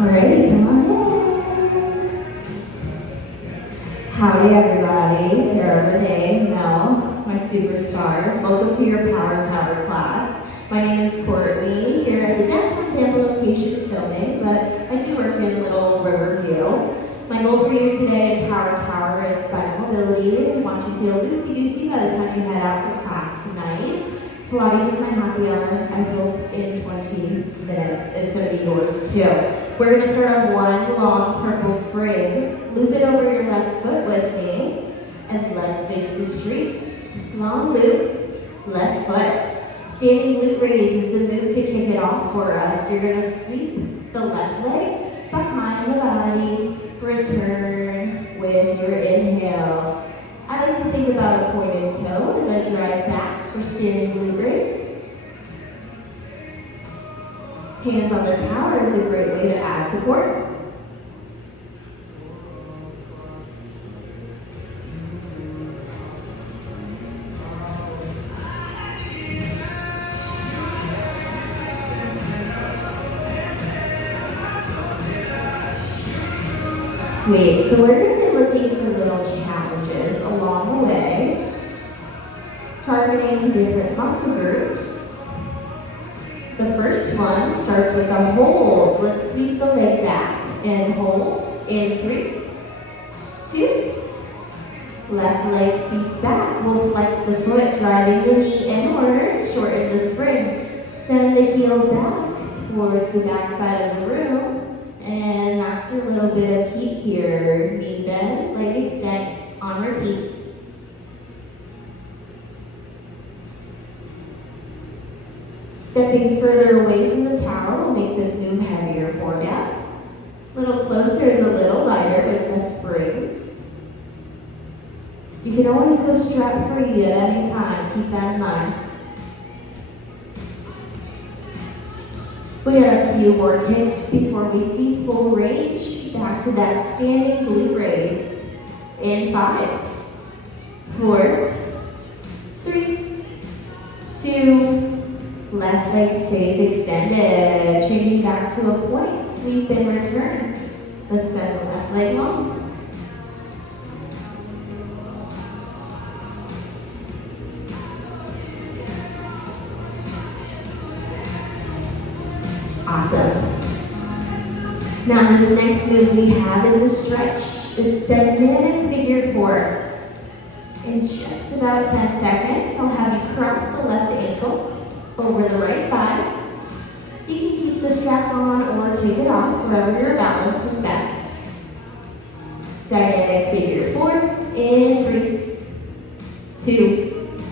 Alrighty, come on in. Howdy everybody, Sarah, Renee, Mel, my superstars. Welcome to your Power Tower class. My name is Courtney, here at the downtown Tampa location filming, but I do work in Little Riverview. My goal for you today in Power Tower is spinal mobility. I want you to feel loosey-goosey by the time you head out for class tonight. Pilates is my happy hour. I hope in 20 minutes it's going to be yours too. We're going to start on one long purple spring. Loop it over your left foot with me. And let's face the streets. Long loop, left foot. Standing glute raise is the move to kick it off for us. You're going to sweep the left leg behind the body. Return with your inhale. I like to think about a pointed toe as I drive back for standing glute raise. Hands on the tower is a great way to add support. Sweet. So we're going to be looking for little challenges along the way, targeting different muscle groups. The first one starts with a hold. Let's sweep the leg back and hold in 3, 2. Left leg sweeps back. We'll flex the foot, driving the knee inwards, shorten the spring. Send the heel back towards the back side of the room. And that's your little bit of heat here. Knee bend, leg extend, on repeat. Stepping further away from the tower will make this move heavier for you. A little closer is a little lighter with the springs. You can always go strap free at any time. Keep that in mind. We got a few more kicks before we see full range. Back to that standing glute raise. In 5, 4, 3, 2. Left leg stays extended. Changing back to a point. Sweep and return. Let's send the left leg long. Awesome. Now this next move we have is a stretch. It's dynamic figure 4. In just about 10 seconds, I'll have you cross the left ankle over the right thigh. You can keep the strap on or take it off, wherever your balance is best. Dynamic figure 4 in 3, 2.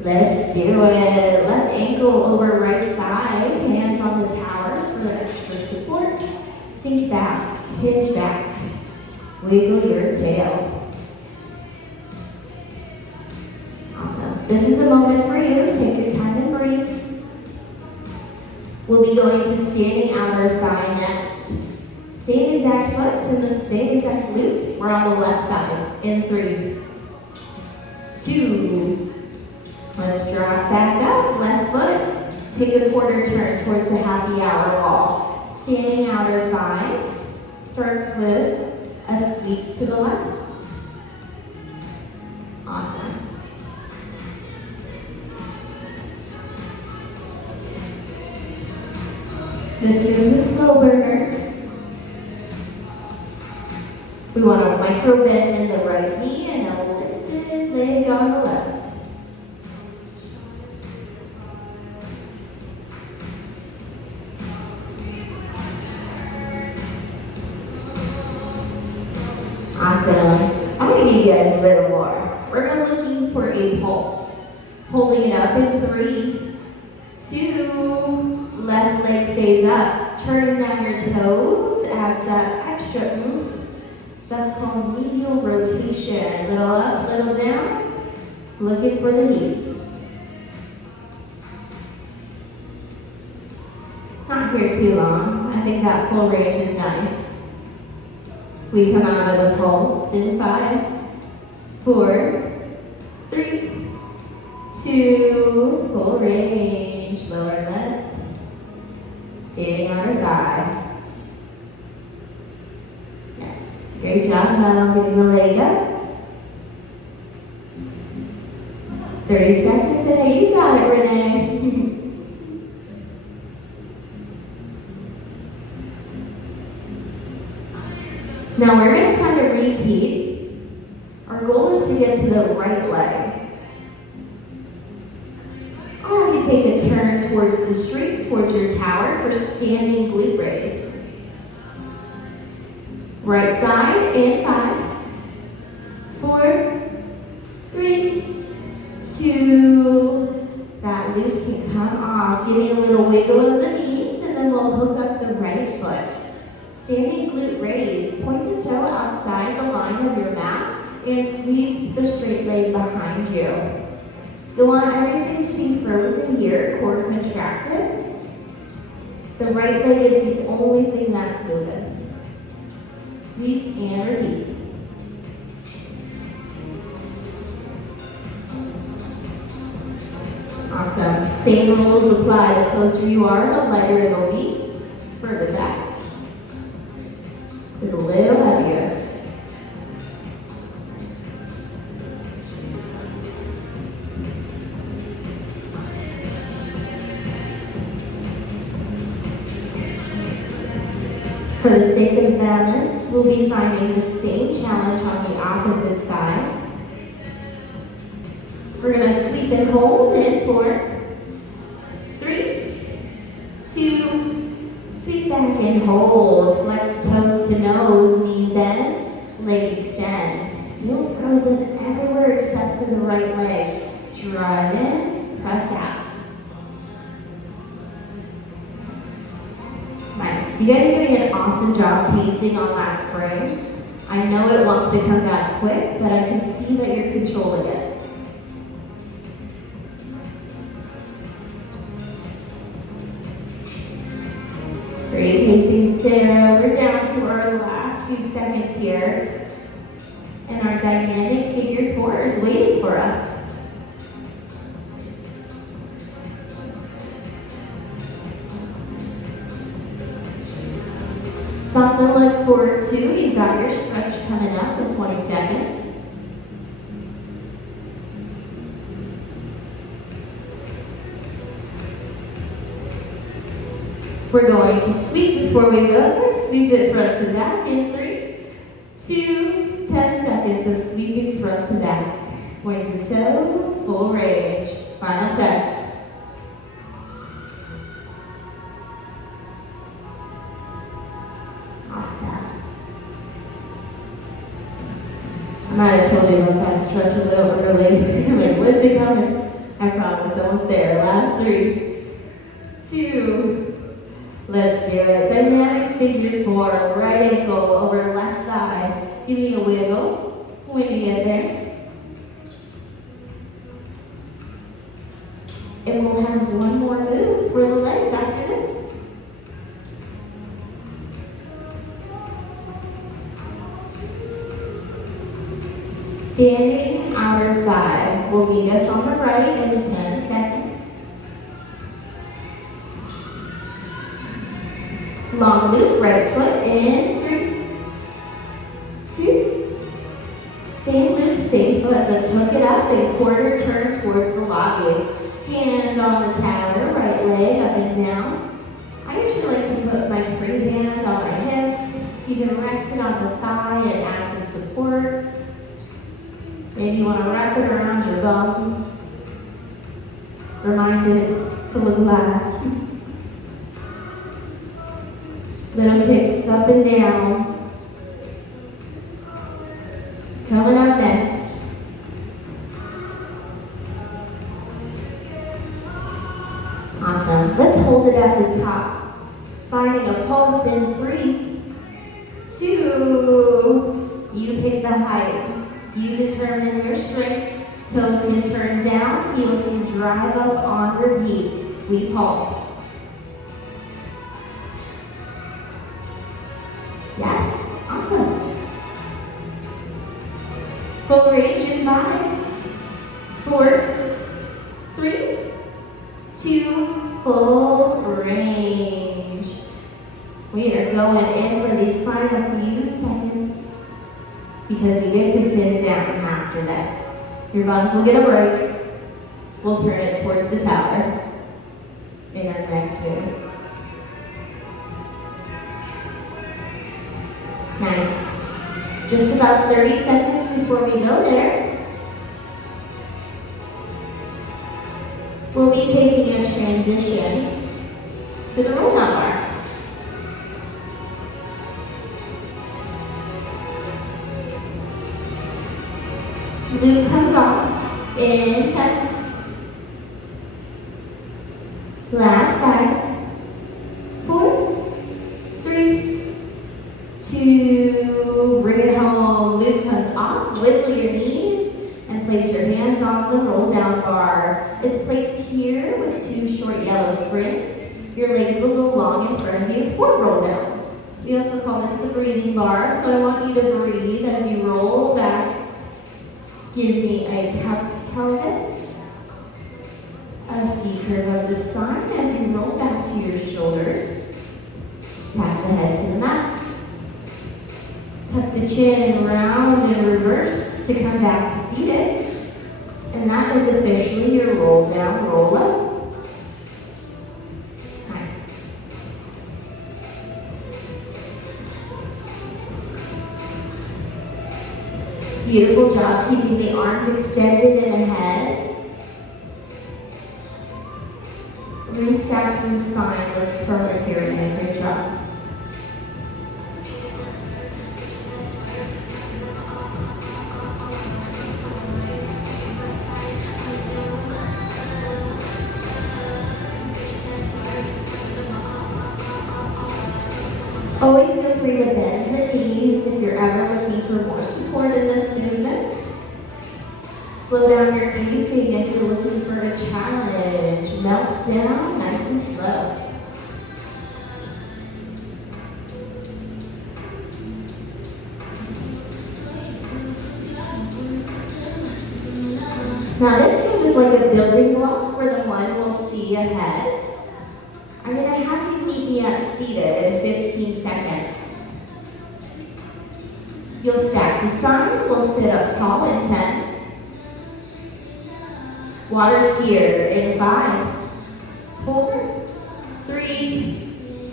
Let's do it. Left ankle over right thigh. Hands on the towers for the extra support. Sink back, hinge back. Wiggle your tail. Awesome. This is a moment for you. Take your time and breathe. We'll be going to standing outer thigh next. Same exact foot in the same exact loop. We're on the left side. In 3, 2. Let's drop back up, left foot. Take a quarter turn towards the happy hour wall. Standing outer thigh starts with a sweep to the left. Awesome. This is a slow burner. We want a micro bend in the right knee and a lifted leg on the left. Awesome. I'm going to give you guys a little more. We're looking for a pulse. Holding it up in 3, 2. Left leg stays up. Turning down your toes adds that extra oomph. That's called medial rotation. Little up, little down. Looking for the heat. Not here too long. I think that full range is nice. We come out of the pulse in 5, 4, 3, 2, full range, lower left, standing on our thigh. Great job, Mel, getting the leg up. 30 seconds in. You got it, Renee. Now we're going to kind of repeat. Our goal is to get to the right leg. I'll have you take a turn towards the street, towards your tower for standing glute raise. Right side in 5, 4, 3, 2. That loop can come off. Giving a little wiggle of the knees, and then we'll hook up the right foot. Standing glute raise. Point the toe outside the line of your mat and sweep the straight leg behind you. You'll want everything to be frozen here, core contracted. The right leg is the only thing that's moving. Sweep and repeat. Awesome. Same rules apply. The closer you are, the lighter it'll be. Further back. It's a little heavier. For the sake of balance, we'll be finding the same challenge on the opposite side. We're going to sweep and hold in 4, 3, 2, sweep back and hold. Flex toes to nose, knee bend, leg extend. Still frozen everywhere except for the right leg. Drive in, press out. Nice. You guys are doing an awesome job pacing on that spring. I know it wants to come back quick, but I can see that you're controlling it. Great pacing, Sarah. We're down to our last few seconds here. And our dynamic figure 4 is waiting for us. Something to look forward to. You've got your stretch coming up in 20 seconds. We're going to sweep before we go. Sweep it front to back in 3, 2, 10 seconds of sweeping front to back. Point the toe, full range. Final 10. I might have told you about that stretch a little early. Like, when's it coming? I promise, almost there. Last 3, 2, let's do it. Dynamic figure 4, right ankle over left thigh. Give me a wiggle when you get there. And we'll have one more move for the legs after this. Standing outer thigh will meet us on the right in 10 seconds. Long loop, right foot in 3, 2. Same loop, same foot. Let's hook it up and quarter turn towards the lobby. Hand on the tower, right leg up and down. I usually like to put my free hand on my hip. You can rest it on the thigh and add some support. Maybe you want to wrap it around your bum. Remind it to look back. Little kicks up and down. Coming up next. Awesome. Let's hold it at the top. Finding a pulse in 3, 2. You pick the height. You determine your strength. Toes can turn down, heels can drive up on repeat. We pulse. Yes, awesome. Full range in 5, 4, 3, 2, full range. We are going in for these final few seconds. because we get to sit down after this. So your bus will get a break. We'll turn it towards the tower in our next move. Nice. Just about 30 seconds before we go there, we'll be taking a transition to the roll down bar. Loop comes off in 10. Last 5, 4, 3, 2, bring it home. Loop comes off, wiggle your knees, and place your hands on the roll down bar. It's placed here with 2 short yellow springs. Your legs will go long in front of you for roll downs. We also call this the breathing bar, so I want you to breathe as you roll back. Give me a tucked pelvis, a C curve of the spine as you roll back to your shoulders. Tap the head to the mat. Tuck the chin and round and reverse to come back to seated. And that is officially your roll down, roll up. Nice. Beautiful job keeping the arms extended and ahead. Restacking the spine was perfect here, and great job. Always feel free to bend the knees if you're ever looking for more support in this movement. Slow down your pacing if you're looking for a challenge. Melt down nice and slow. Now this move is like a building block for the one we'll see ahead. I'm going to have you meet me up seated in 15 seconds. You'll stack the spine, we'll sit up tall in 10. Water skier in 5, 4, 3,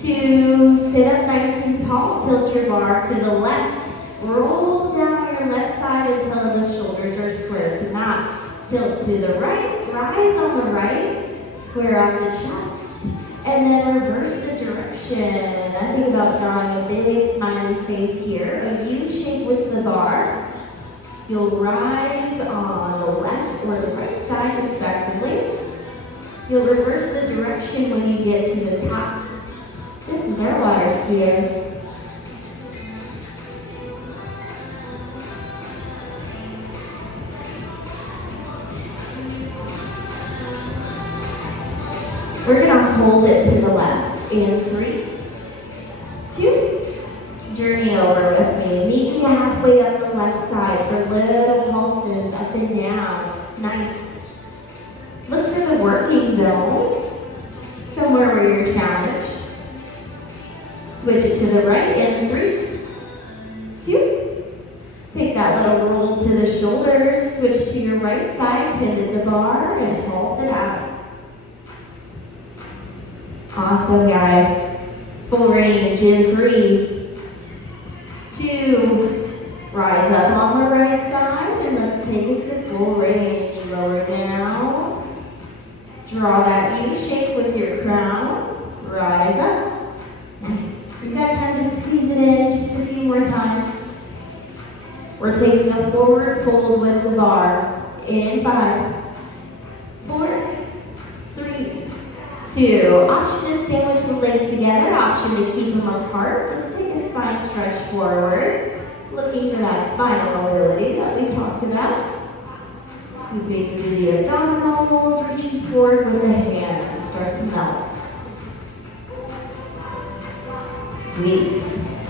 2, sit up nice and tall, tilt your bar to the left. Roll down your left side until the shoulders are square to mat. Tilt to the right, rise on the right, square on the chest. And then reverse the direction. I think about drawing a big smiley face here, a U shape with the bar. You'll rise on the left or the right side respectively. You'll reverse the direction when you get to the top. This is our water skier. We're going to hold it to the left in 3, 2, journey over with me. Meet me halfway up the left side for little pulses up and down. Nice. Look for the working zone, somewhere where you're challenged. Switch it to the right in 3, 2. Take that little roll to the shoulders, switch to your right side, pivot the bar, and pulse it out. Awesome, guys. Full range in 3, 2, rise up on the right side, and let's take it to full range. Lower down. Draw that U shape with your crown. Rise up. Nice. You've got time to squeeze it in just a few more times. We're taking a forward fold with the bar in 5, 4, 3, 2. Option to sandwich the legs together, option to keep them apart. Let's take a spine stretch forward, looking for that spinal mobility that we talked about. Scooping through the abdominals, reaching forward with the hands, start to melt. Sweet.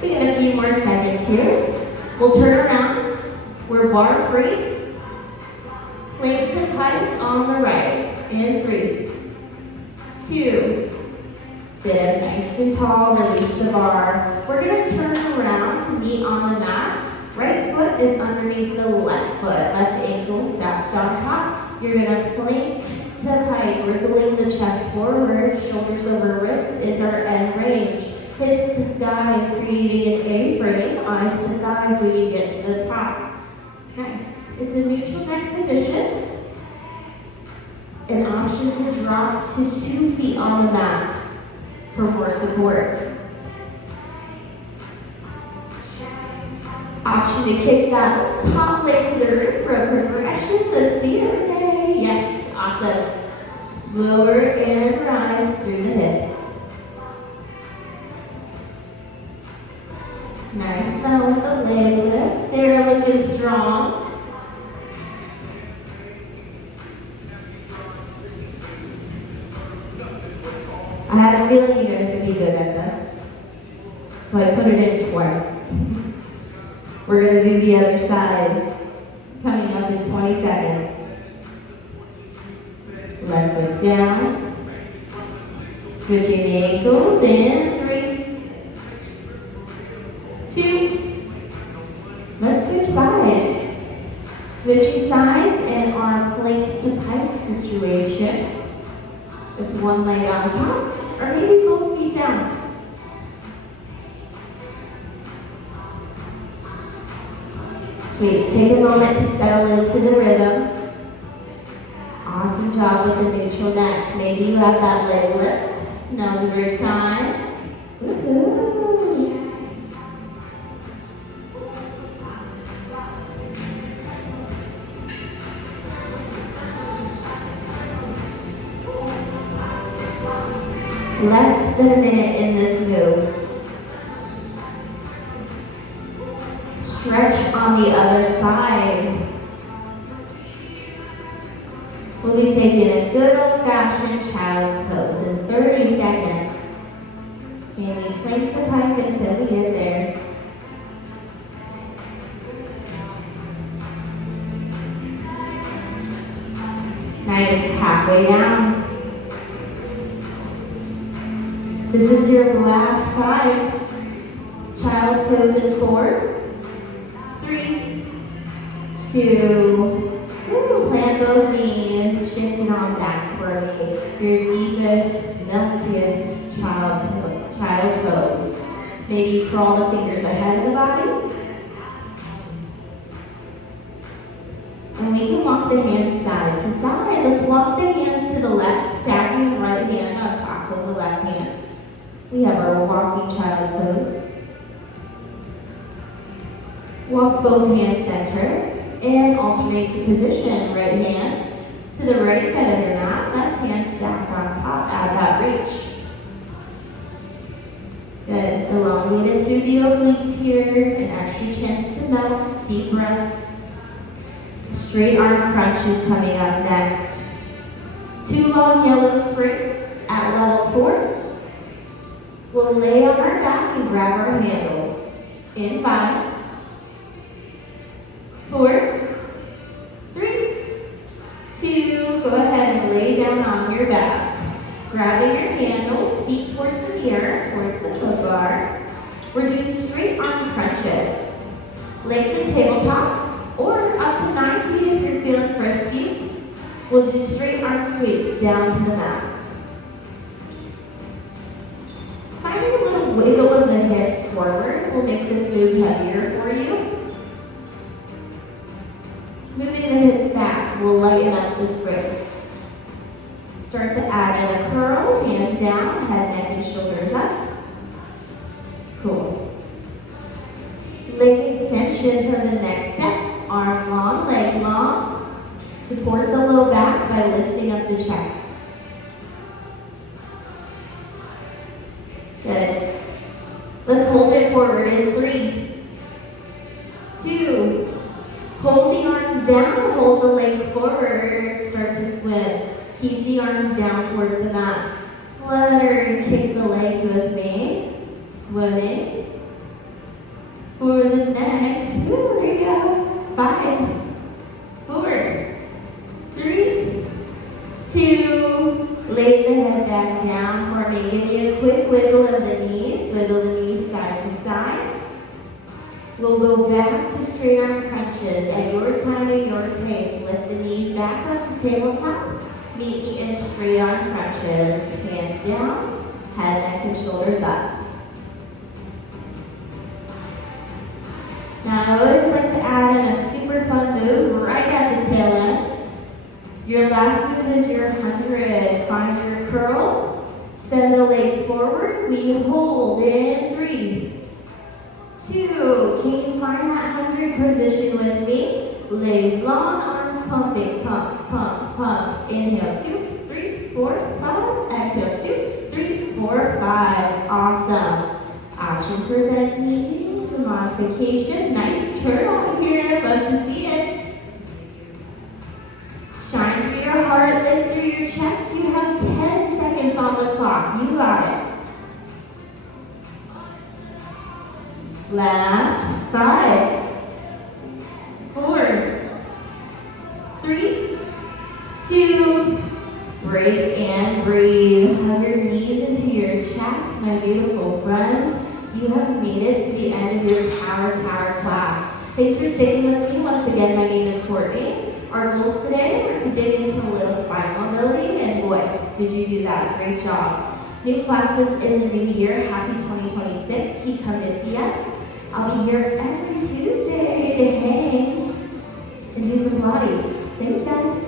We got a few more seconds here. We'll turn around. We're bar free. Plank to plank on the right. In 3, 2. Sit up nice and tall. Release the bar. We're going to turn around to meet on the mat. Right foot foot is underneath the left foot. Left ankle stacked on top. You're gonna plank to pike, wriggling the chest forward. Shoulders over wrist is our end range. Hips to sky, creating an A-frame. Eyes to thighs when you get to the top. Nice. It's a neutral neck position. An option to drop to 2 feet on the mat for more support. Option to kick that top leg to the roof for a progression. Let's see it. Okay. Yes, awesome. Lower and rise through the hips. Nice now with the leg lift. Stay looking strong. I had a feeling you guys would be good at this, so I put it in twice. We're going to do the other side coming up in 20 seconds. Legs lift down. Switching the ankles in 3, 2. Let's switch sides. Switching sides and our plank to pike situation. It's one leg on top, or maybe both feet down. Sweet. Take a moment to settle into the rhythm. Awesome job with the neutral neck. Maybe you have that leg lift. Now's a great time. Woo-hoo. Less than a minute in this move. Stretch on the other side. We'll be taking a good old-fashioned child's pose in 30 seconds. And we plank to pike until we get there. Nice, halfway down. This is your last 5. Child's pose in 4, 3, 2, plant both knees, shifting on back for me. Your deepest, meltiest child's pose. Maybe crawl the fingers ahead of the body. And we can walk the hands side to side. Let's walk the hands to the left, stacking the right hand on top of the left hand. We have our walking child's pose. Walk both hands center and alternate the position. Right hand to the right side of your mat, left hand stacked on top. Add that reach. Good. Elongated through the obliques here. An extra chance to melt. Deep breath. Straight arm crunch is coming up next. 2 long yellow sprints at level 4. We'll lay on our back and grab our handles. In 5, 4, 3, 2. Go ahead and lay down on your back. Grabbing your handles, feet towards the mirror, towards the foot bar. We're doing straight arm crunches. Legs in tabletop, or up to 9 feet if you're feeling frisky. We'll do straight arm sweeps down to the mat. Finding a little wiggle of the hips forward will make this move heavier for you. Moving the hips back will lighten up the springs. Start to add in a curl, hands down, head, neck, and shoulders up. Cool. Leg extensions are the next step. Arms long, legs long. Support the low back by lifting up the chest. Good. Let's hold it forward in 3, 2. Hold the arms down, hold the legs forward, start to swim. Keep the arms down towards the mat. Flutter and kick the legs with me. Swimming. For the next, there you go. 5, 4, 3, 2. Lay the head back down for me. Give me a quick wiggle of the knees. Wiggle the knees side to side. We'll go back to straight arm crunches at your time and your pace. Lift the knees back up to tabletop. Meet me in straight arm crunches. Hands down, head, neck, and shoulders up. Now I always like to add in a super fun move right at the tail end. Your last move is your 100. Find your curl. Send the legs forward. We hold in 3, 2. Can you find that 100 position with me? Legs long, arms pumping. Pump, pump, pump. Inhale, 2, 3, 4, 5. Exhale, 2, 3, 4, 5. Awesome. Option for bent knees. Modification. Nice turn on here. Love to see it. Shine through your heart, lift through your chest. You have 10 seconds on the clock. You got it. Last 5, 4, 3, 2, break and breathe. Hug your knees into your chest, my beautiful friends. You have made it to the end of your Power Tower class. Thanks for staying with me. Once again, my name is Courtney. Our goals today were to dig into a little spine mobility, and boy, did you do that. Great job. New classes in the new year. Happy 2026. Keep coming to see us. I'll be here every Tuesday to hang and do some Pilates. Thanks, guys.